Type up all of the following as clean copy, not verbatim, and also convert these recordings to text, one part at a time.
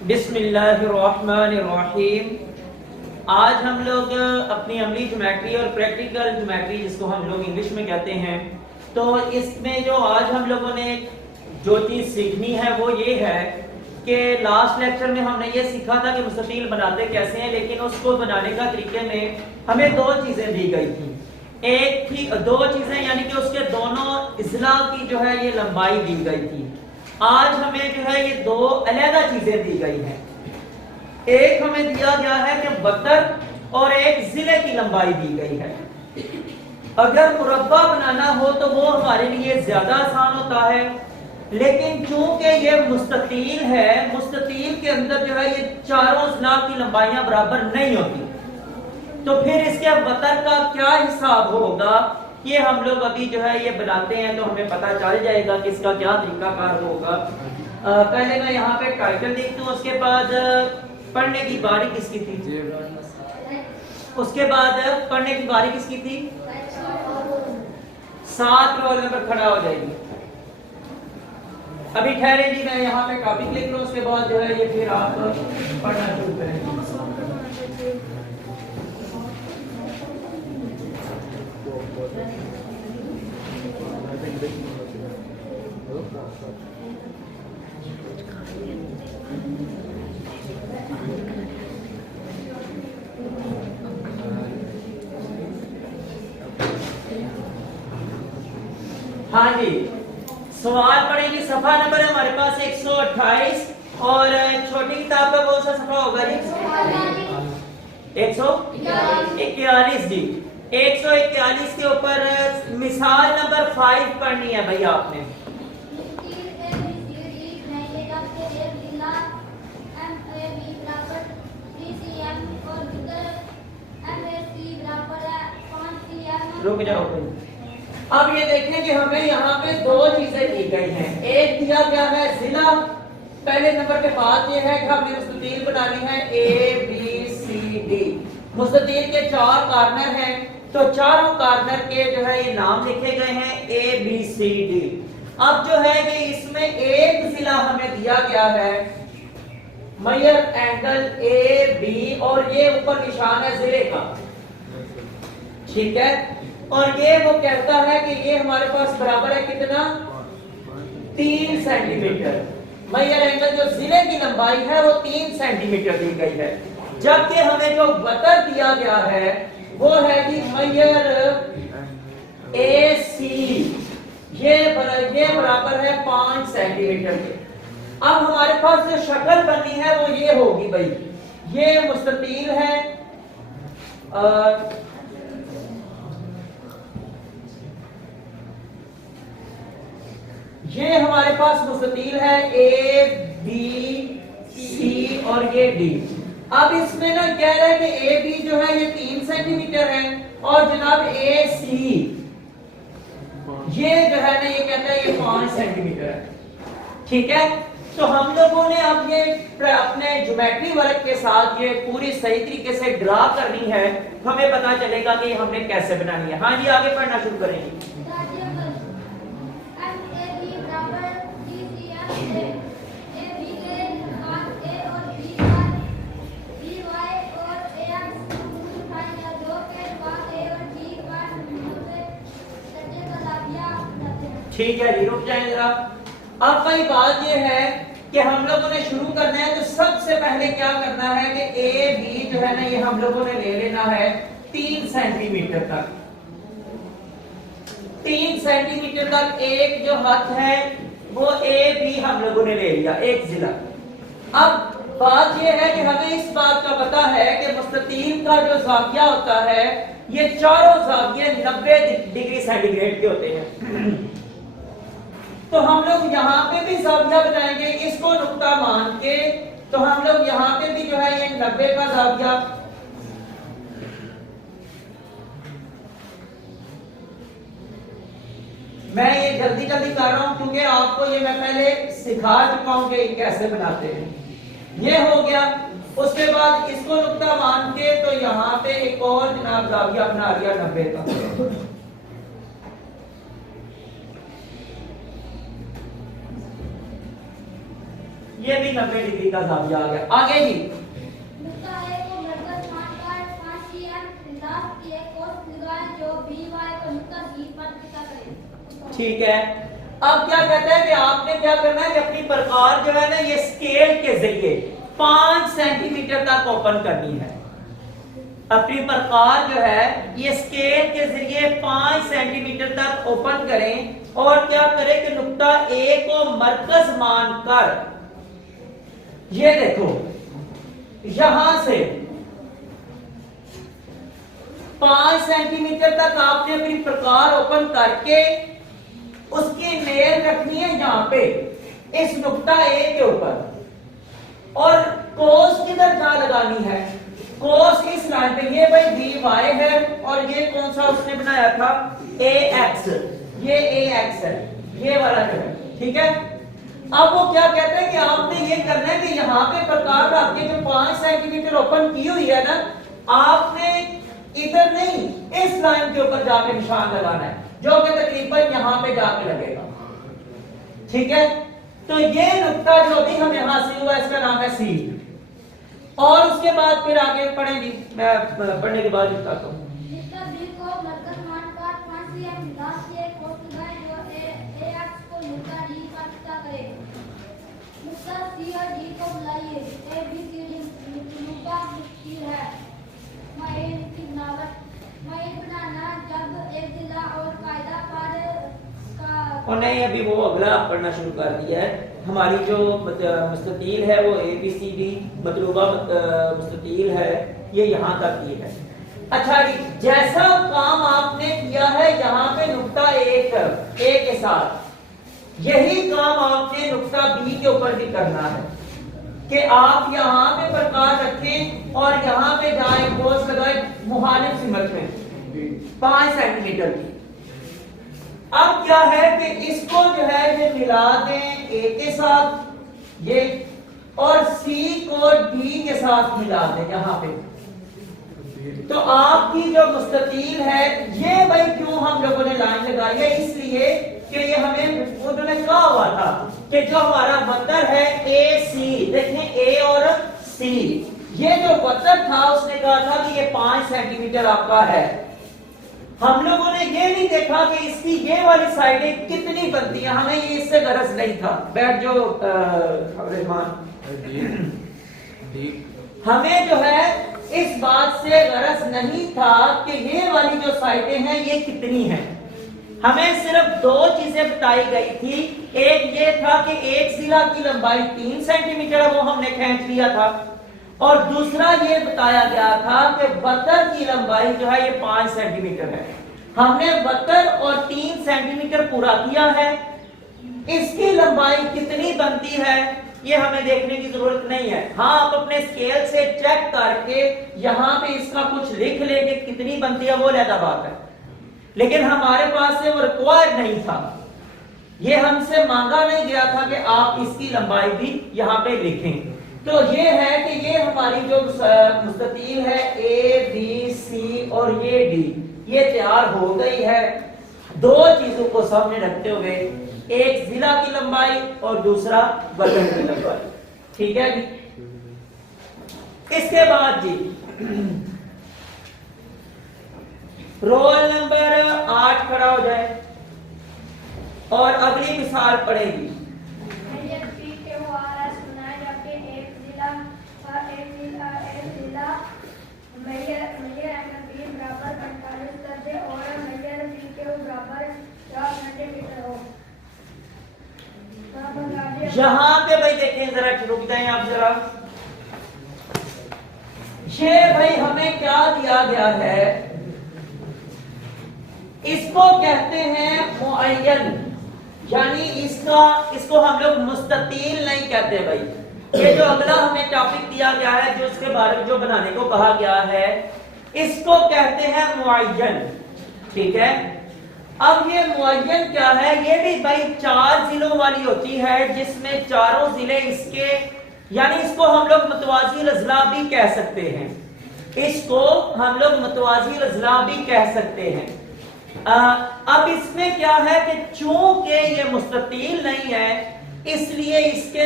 बिस्मिल्लाहिर्रहमानिर्रहीम। आज हम लोग अपनी अमली ज्योमेट्री और प्रैक्टिकल ज्योमेट्री, जिसको हम लोग इंग्लिश में कहते हैं, तो इसमें जो आज हम लोगों ने जो चीज़ सीखनी है वो ये है कि लास्ट लेक्चर में हमने ये सीखा था कि मुस्ततील बनाते कैसे हैं, लेकिन उसको बनाने का तरीके में हमें दो चीज़ें दी गई थी। एक थी दो चीज़ें, यानी कि उसके दोनों इज़ला की जो है ये लंबाई दी गई थी। आज हमें जो है ये दो अलग चीजें दी गई हैं। एक हमें दिया गया है कि बतर और एक जिले की लंबाई दी गई है। अगर मुरब्बा बनाना हो तो वो हमारे लिए ज्यादा आसान होता है, लेकिन चूंकि ये मुस्ततील है, मुस्ततील के अंदर जो है ये चारों इज़ला की लंबाइयां बराबर नहीं होती, तो फिर इसके बतर का क्या हिसाब होगा ये हम लोग अभी जो है ये बनाते हैं, तो हमें पता चल जाएगा कि इसका क्या तरीकाकार होगा। पहले मैं यहाँ पे टाइटल लिखता हूँ, उसके बाद पढ़ने की बारी किसकी थी, उसके बाद पढ़ने की बारी किसकी थी, 7 रोल नंबर खड़ा हो जाएगी। अभी ठहरे जी, मैं यहाँ पे टॉपिक लिख लूँ, उसके बाद जो है ये फिर आप पढ़ना शुरू करेंगे। हाँ जी, सवाल पढ़ेंगे। सफा नंबर हमारे पास 128 और छोटी किताब का कौन सा सफा होगा जी, 141 जी। 141 के ऊपर मिसाल नंबर 5 पढ़नी है भाई आपने। रुक जाओ भाई। अब ये देखें कि हमें यहाँ पे दो चीजें दी गई हैं। एक दिया गया है जिला, पहले नंबर के बाद ये है कि हमें मुस्ततील बनानी है ABCD। मुस्ततील के 4 कॉर्नर हैं, तो चारों कॉर्नर के जो है ये नाम लिखे गए हैं ABCD। अब जो है कि इसमें एक जिला हमें दिया गया है, मयर एंगल AB, और ये ऊपर निशान है जिले का, ठीक है। और ये वो कहता है कि ये हमारे पास बराबर है कितना, 3 सेंटीमीटर। मयर एंगल जो जिले की लंबाई है वो 3 सेंटीमीटर दी गई है, जबकि हमें जो बतर दिया गया है वो है कि मयर AC, ये बराबर है 5 सेंटीमीटर के। अब हमारे पास जो शक्ल बननी है वो ये होगी भाई, ये मुस्ततील है, ये हमारे पास मुस्ततील है ABC और ये D। अब इसमें ना कह रहा है कि AB जो है ये 3 सेंटीमीटर है, और जनाब AC ये जो है ना ये कहता है ये 5 सेंटीमीटर है, ठीक है। तो हम लोगों ने अब ये अपने ज्योमेट्री वर्क के साथ ये पूरी सही तरीके से ड्रा करनी है, हमें पता चलेगा कि हमने कैसे बनानी है। हाँ जी, आगे पढ़ना शुरू करेंगे। ठीक है जी, रुक जाएं जरा। अब भाई बात ये है कि हम लोगों ने शुरू करना है, तो सबसे पहले क्या करना है कि AB जो है ना ये हम लोगों ने ले लेना है 3 सेंटीमीटर तक। 3 सेंटीमीटर तक एक जो हाथ है वो AB हम लोगों ने ले लिया, एक जिला। अब बात ये है कि हमें इस बात का पता है कि मुस्ततील का जो जाविया होता है ये चारों जाविये 90 डिग्री सेंटीग्रेड के होते हैं। तो हम लोग यहाँ पे भी जाविया बनाएंगे, इसको नुक्ता मान के, तो हम लोग यहाँ पे भी जो है ये 90 का जाविया, मैं ये जल्दी जल्दी कर रहा हूं क्योंकि आपको ये मैं पहले सिखा चुका हूं कि कैसे बनाते हैं। ये हो गया। उसके बाद इसको नुक्ता मान के तो यहाँ पे एक और जनाब जाविया बना लिया 90 का। ये भी 90 डिग्री का जाविया आ गया। आगे जी, नुक्ता ए को मरकज मानकर 5 cm लास्ट की एक कोस लगाएं जो BY को नुक्ता D पर टिका करे। ठीक है। अब क्या कहता है कि आपने क्या करना है कि अपनी प्रकार जो है ना ये स्केल के जरिए 5 सेंटीमीटर तक ओपन करनी है। अपनी प्रकार जो है ये स्केल के जरिए 5 सेंटीमीटर तक ओपन करें और क्या करें कि नुक्ता ए को मरकज मानकर ये देखो यहां से 5 सेंटीमीटर तक आपने अपनी प्रकार ओपन करके उसकी नेल रखनी है यहां पे इस नुक्ता ए के ऊपर और कोस किधर जा लगानी है, कोस इस लाइन पे, ये भाई BY है और ये कौन सा उसने बनाया था AX, ये AX है ये वाला जो है, ठीक है। अब वो क्या कहते हैं कि आपने ये करना है कि यहाँ पे प्रकार रख के जो 5 सेंटीमीटर ओपन की हुई है ना, आपने इधर नहीं इस लाइन के ऊपर जाके निशान लगाना है जो कि तकरीबन यहाँ पे जाके लगेगा, ठीक है। तो ये नुक्ता जो अभी हमें हासिल हुआ इसका नाम है C। और उसके बाद फिर आगे पढ़ेंगे, मैं पढ़ने के बाद बताता हूँ। नुक्ता B को मरकज मानकर 5 cm लास्ट की एक कोस लगाएं जो AX को नुक्ता D पर टिका करे। नुक्ता C और D को मिलाइए, ABCD नुक्ता मुश्किल है। महीन की बनाना जब एक जिला और कायदा पर और नहीं अभी वो अगला पढ़ना शुरू कर दिया है। हमारी जो मुस्ततील है वो ABCD मतलूबा मुस्ततील है, ये यहाँ तक ही है। अच्छा जी, जैसा काम आपने किया है यहाँ पे नुक्ता A के साथ, यही काम आपने नुक्ता B के ऊपर भी करना है कि आप यहाँ पे प्रकार रखें और यहाँ पे जाए कोस लगाए मुहालिफ सिमत में 5 सेंटीमीटर की। अब क्या है कि इसको जो है ये मिला दें A के साथ ये और C को D के साथ मिला दें यहाँ पे, तो आपकी जो मुस्ततील है ये भाई क्यों हम लोगों ने लाइन लगाई है, इसलिए कि ये हमें उन्होंने कहा हुआ था कि जो हमारा वतर है AC, देखें A और C, ये जो वतर था उसने कहा था कि ये 5 सेंटीमीटर आपका है। हम लोगों ने ये नहीं देखा कि इसकी ये वाली साइडें कितनी बनती हैं, हमें ये इससे गरज नहीं था। बैठ जो रहमान, हमें जो है इस बात से गरज नहीं था कि ये वाली जो साइडें हैं ये कितनी हैं। हमें सिर्फ 2 चीजें बताई गई थी, एक ये था कि एक सिला की लंबाई 3 सेंटीमीटर है, वो हमने खींच लिया था, और दूसरा ये बताया गया था कि वतर की लंबाई जो है ये 5 सेंटीमीटर है। हमने वतर और 3 सेंटीमीटर पूरा किया है, इसकी लंबाई कितनी बनती है ये हमें देखने की जरूरत नहीं है। हाँ, आप अपने स्केल से चेक करके यहाँ पे इसका कुछ लिख लेंगे कितनी बनती है, वो अलग बात है, लेकिन हमारे पास से वो रिक्वायर्ड नहीं था, ये हमसे मांगा नहीं गया था कि आप इसकी लंबाई भी यहाँ पे लिखें। तो ये है कि ये हमारी जो मुस्ततील है ABC और ये D, ये तैयार हो गई है। 2 चीजों को सामने रखते हुए, एक जिला की लंबाई और दूसरा वतन की लंबाई, ठीक है जी। इसके बाद जी रोल नंबर 8 खड़ा हो जाए और अगली मिसाल पढ़ेगी। यहां पे भाई देखें जरा, रुक जाएं आप जरा, ये भाई हमें क्या दिया गया है, इसको कहते हैं मुअय्यन, यानी इसको हम लोग मुस्ततील नहीं कहते भाई। ये जो अगला हमें टॉपिक दिया गया है, जो उसके बारे में जो बनाने को कहा गया है, इसको कहते हैं मुअय्यन, ठीक है। अब ये मुअय्यन क्या है, ये भी भाई 4 जिलों वाली होती है, जिसमें चारों जिले इसके, यानी इसको हम लोग मुतवाज़ी अज़ला भी कह सकते हैं, इसको हम लोग मुतवाज़ी अज़ला भी कह सकते हैं। अब इसमें क्या है कि चूंकि ये मुस्ततील नहीं है, इसलिए इसके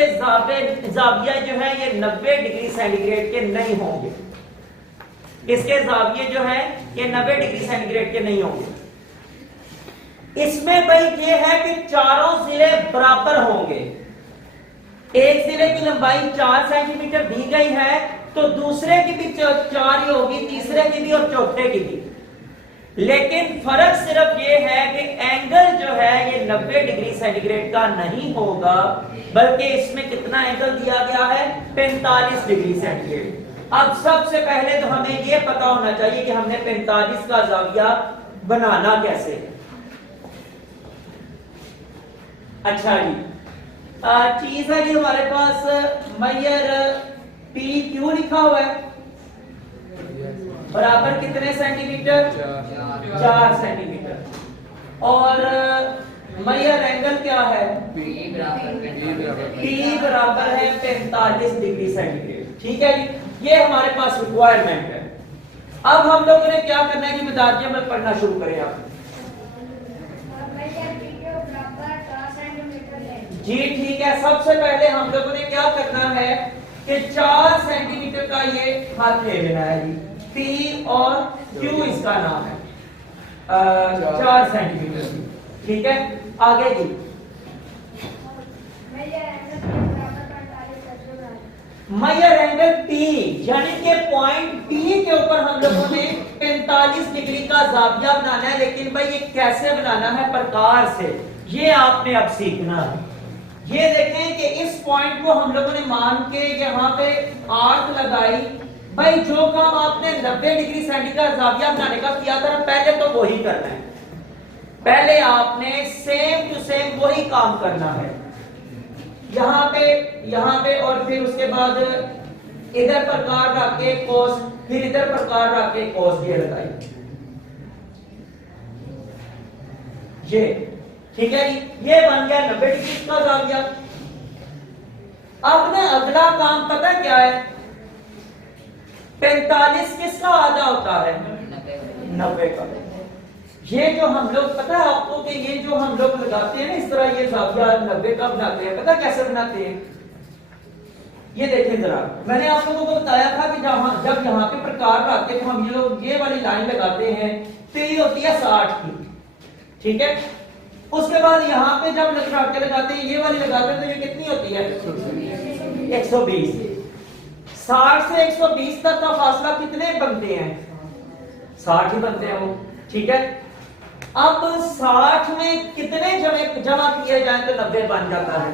जाविया जो है ये 90 डिग्री सेंटीग्रेड के नहीं होंगे। इसके जाविये जो है ये 90 डिग्री सेंटीग्रेड के नहीं होंगे। इसमें भाई ये है कि चारों सिरे बराबर होंगे। एक सिरे की लंबाई 4 सेंटीमीटर दी गई है तो दूसरे की भी 4 ही होगी, तीसरे की भी और चौथे की भी। लेकिन फर्क सिर्फ ये है कि एंगल जो है ये 90 डिग्री सेंटीग्रेड का नहीं होगा, बल्कि इसमें कितना एंगल दिया गया है, 45 डिग्री सेंटीग्रेड। अब सबसे पहले तो हमें ये पता होना चाहिए कि हमने 45 का जाविया बनाना कैसे है। अच्छा जी, चीज है जी हमारे पास मैयर पी क्यू लिखा हुआ है, बराबर कितने सेंटीमीटर, 4 सेंटीमीटर। और मैयर एंगल क्या है, P बराबर है 45 डिग्री सेंटीग्रेड। ठीक है जी, ये हमारे पास रिक्वायरमेंट है। अब हम लोगों ने क्या करना है कि मिजाजिया में पढ़ना शुरू करें आप। जी ठीक है, सबसे पहले हम लोगों ने क्या करना है कि 4 सेंटीमीटर का ये हाथ ले लेना है जी। P और Q इसका नाम है, 4 सेंटीमीटर। ठीक है, आगे जी। मैयर एंगल P यानी कि पॉइंट P के ऊपर हम लोगों ने 45 डिग्री का जाविया बनाना है। लेकिन भाई ये कैसे बनाना है, प्रकार से, ये आपने अब सीखना है। ये देखें कि इस पॉइंट को हम लोगों ने मान के यहाँ पे आर्क लगाई। भाई जो काम आपने 90 डिग्री सेंटीग्रेड का जाविया बनाने का किया था, पहले तो वही करना है। पहले आपने सेम टू सेम वही काम करना है, यहाँ पे और फिर उसके बाद इधर प्रकार रख के कोस, फिर इधर प्रकार रख के कोस ये लगाई। ये ठीक है, ये बन गया 90 डिग्री का जाविया। अब ना अगला काम पता क्या है, 45 किसका आधा होता है, 90 का। ये जो हम लोग, पता है आपको कि ये जो हम लोग लगाते हैं ना इस तरह, ये जाविया 90 का बनाते हैं, पता कैसे बनाते हैं? ये देखें जरा, मैंने आप लोगों को बताया था कि जब यहाँ पे प्रकार रखते हैं तो हम ये लोग ये वाली लाइन लगाते हैं तो ये होती है 60 की। ठीक है, उसके बाद यहाँ पे जब लगाते हैं ये वाली लगाते हैं तो ये कितनी होती है, 120। 60 से 120 तक का फासला कितने बनते हैं, 60 ही बनते हैं वो। ठीक है, अब 60 में कितने जमा किए जाए तो 90 बन जाता है,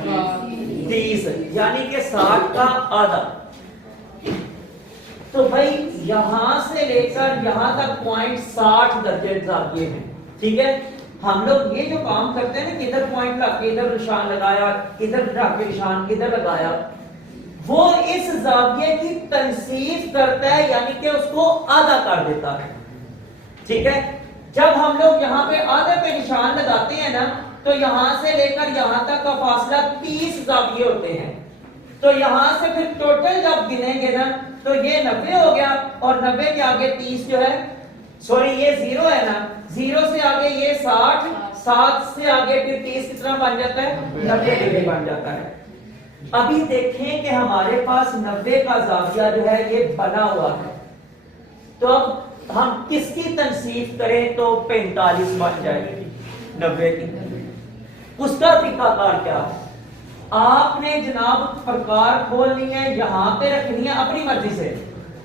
30, यानी कि 60 का आधा। तो भाई यहां से लेकर यहां तक पॉइंट 60 दर्जे जाविये हैं। ठीक है, हम लोग ये जो काम करते हैं ना कि इधर पॉइंट रख के इधर निशान लगाया, इधर रख के निशान इधर लगाया, वो इस जाविये की तनसीफ करता है, यानी कि उसको आधा कर देता है। ठीक है, जब हम लोग यहाँ पे आधे पे निशान लगाते हैं ना, तो यहां से लेकर यहां तक का फासला 30 जाविये होते हैं। तो यहां से फिर टोटल जब गिनेंगे ना तो ये 90 हो गया, और 90 के आगे 30 जो है, सॉरी ये 0 है ना, 0 से आगे ये 60, 7 से आगे फिर 30 कितना बन जाता है, 90 डिग्री बन जाता है। अभी देखें कि हमारे पास 90 का जाविया जो है ये बना हुआ है, तो अब हम किसकी तनसीफ करें तो 45 बन जाएगी 90 की। उसका तरीकाकार क्या है, आपने जनाब प्रकार खोलनी है, यहां पे रखनी है अपनी मर्जी से,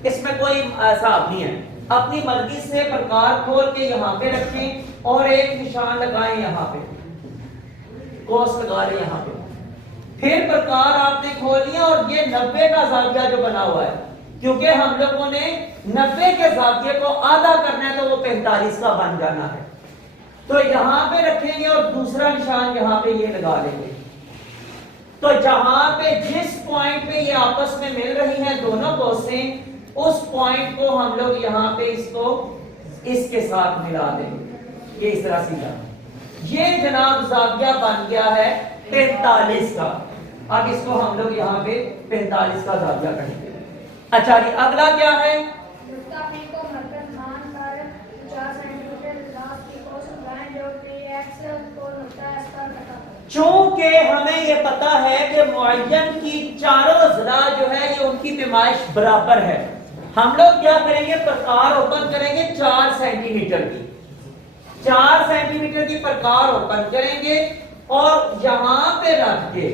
इसमें कोई हिसाब नहीं है। अपनी मर्जी से प्रकार खोल के यहां पे रखें और एक निशान लगाएं, यहां पे कोस लगा लें यहां पे। फिर प्रकार आपने खोल लिया और ये 90 का जाविया जो बना हुआ है, क्योंकि हम लोगों ने 90 के जाविये को आधा करना है तो वो 45 का बन जाना है, तो यहां पे रखेंगे और दूसरा निशान यहां पे ये लगा लेंगे। तो जहां पे जिस पॉइंट पे ये आपस में मिल रही हैं दोनों कोसें, उस पॉइंट को हम लोग यहां पे इसको इसके साथ मिला देंगे, ये इस तरह सीधा। ये जनाब जाविया बन गया है 45 का। अब इसको हम लोग यहाँ पे 45 का जाविया करेंगे। अच्छा जी, अगला क्या है, को मरकज मानकर 50 सेंटीमीटर लास्ट की कोस लगाएं जो कि x को नुक्ता S पर रखा है। चूंकि हमें ये पता है कि मुअय्यन की चारों ज़िला जो है ये उनकी पैमाइश बराबर है, हम लोग क्या करेंगे, प्रकार ओपन करेंगे 4 सेंटीमीटर की, 4 सेंटीमीटर की प्रकार ओपन करेंगे और यहां पे रख के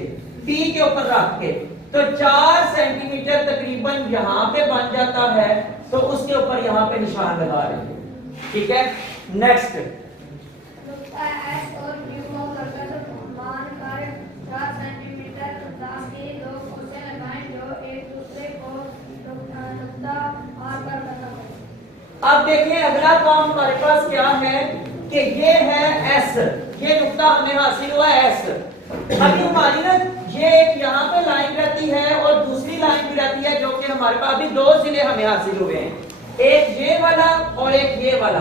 पी के ऊपर रख के तो 4 सेंटीमीटर तकरीबन यहां पे बन जाता है, तो उसके ऊपर यहां पे निशान लगा रहे हैं। ठीक है, नेक्स्ट नुक्ता एस और क्यू को मानकर 4 सेंटीमीटर व्यास के दो कोसे लगाएं जो एक दूसरे को नुक्ता आर पर बना है। अब देखें अगला काम हमारे पास क्या है कि ये है एस, ये नुक्ता हमें हासिल हुआ एस। अभी हमारी ना ये एक यहाँ पे लाइन रहती है और दूसरी लाइन भी रहती है, जो कि हमारे पास अभी 2 जिले हमें हासिल हुए हैं, एक ये वाला और एक ये वाला।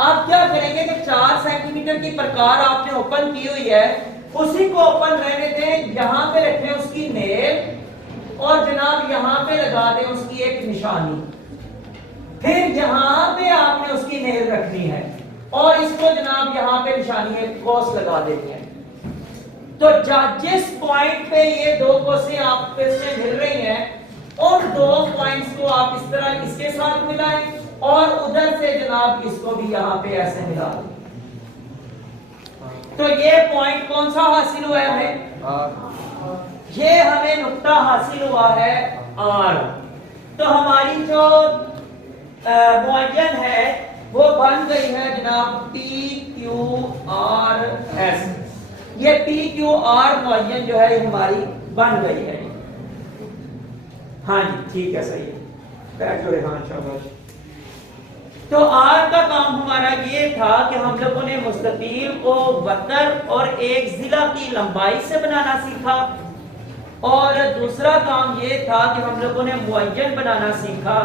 अब क्या करेंगे कि 4 सेंटीमीटर की प्रकार आपने ओपन की हुई है, उसी को ओपन रहने दें, यहाँ पे रखें उसकी नेल और जनाब यहाँ पे लगा दें उसकी एक निशानी, फिर यहाँ पे आपने उसकी नेल रखनी है और इसको जनाब यहाँ पे निशानी एक कोस लगा देनी है। तो जिस पॉइंट पे ये 2 कोसें आपस में मिल रही हैं उन 2 पॉइंट्स को आप इस तरह इसके साथ मिलाएं और उधर से जनाब इसको भी यहाँ पे ऐसे मिला दें। तो ये पॉइंट कौन सा हासिल हुआ है हमें, ये हमें नुक्ता हासिल हुआ है आर। तो हमारी जो मुअय्यन है वो बन गई है जनाब पी क्यू आर एस। ये पी क्यू आर मुअय्यन जो है हमारी बन गई है। हाँ जी ठीक है, सही है, बैठो रेहान शाबाश। तो आज का काम हमारा ये था कि हम लोगों ने मुस्ततील को वतर और एक जिला की लंबाई से बनाना सीखा, और दूसरा काम ये था कि हम लोगों ने मुअय्यन बनाना सीखा।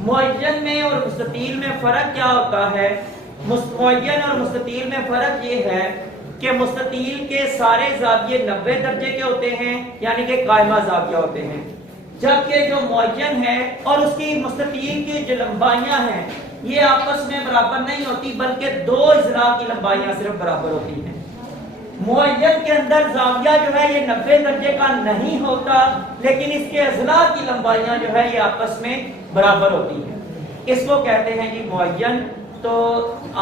मुअय्यन में और मुस्ततील में फर्क क्या होता है, मुअय्यन और मुस्ततील में फर्क ये है कि मुस्ततील के सारे जाविये 90 दर्जे के होते हैं, यानी कि कायमा जाविया होते हैं, जबकि जो मुअय्यन है और उसकी मुस्ततील की जो लंबाइयां हैं ये आपस में बराबर नहीं होती, बल्कि 2 इजला की लंबाइयां सिर्फ बराबर होती हैं। मुअय्यन के अंदर जाविया जो है ये 90 दर्जे का नहीं होता, लेकिन इसके अजला की लंबाइयां जो है ये आपस में बराबर होती हैं, इसको कहते हैं कि मुअय्यन। तो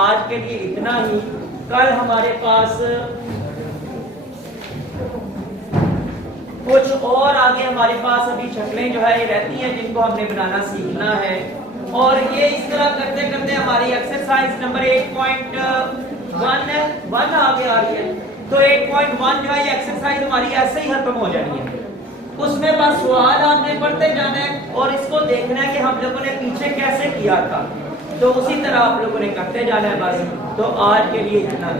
आज के लिए इतना ही। कल हमारे पास कुछ और आगे हमारे पास अभी शक्लें जो है ये रहती हैं जिनको हमने बनाना सीखना है, और ये इस तरह करते करते हमारी एक्सरसाइज नंबर 8.1 आगे आ रही है। तो 8.1 जो है ये एक्सरसाइज हमारी ऐसे ही खत्म हो जानी है। उसमें बस सवाल आपने पढ़ते जाना है और इसको देखना है कि हम लोगों ने पीछे कैसे किया था, तो उसी तरह आप लोगों ने करते जाना है बस। तो आज के लिए इतना ही।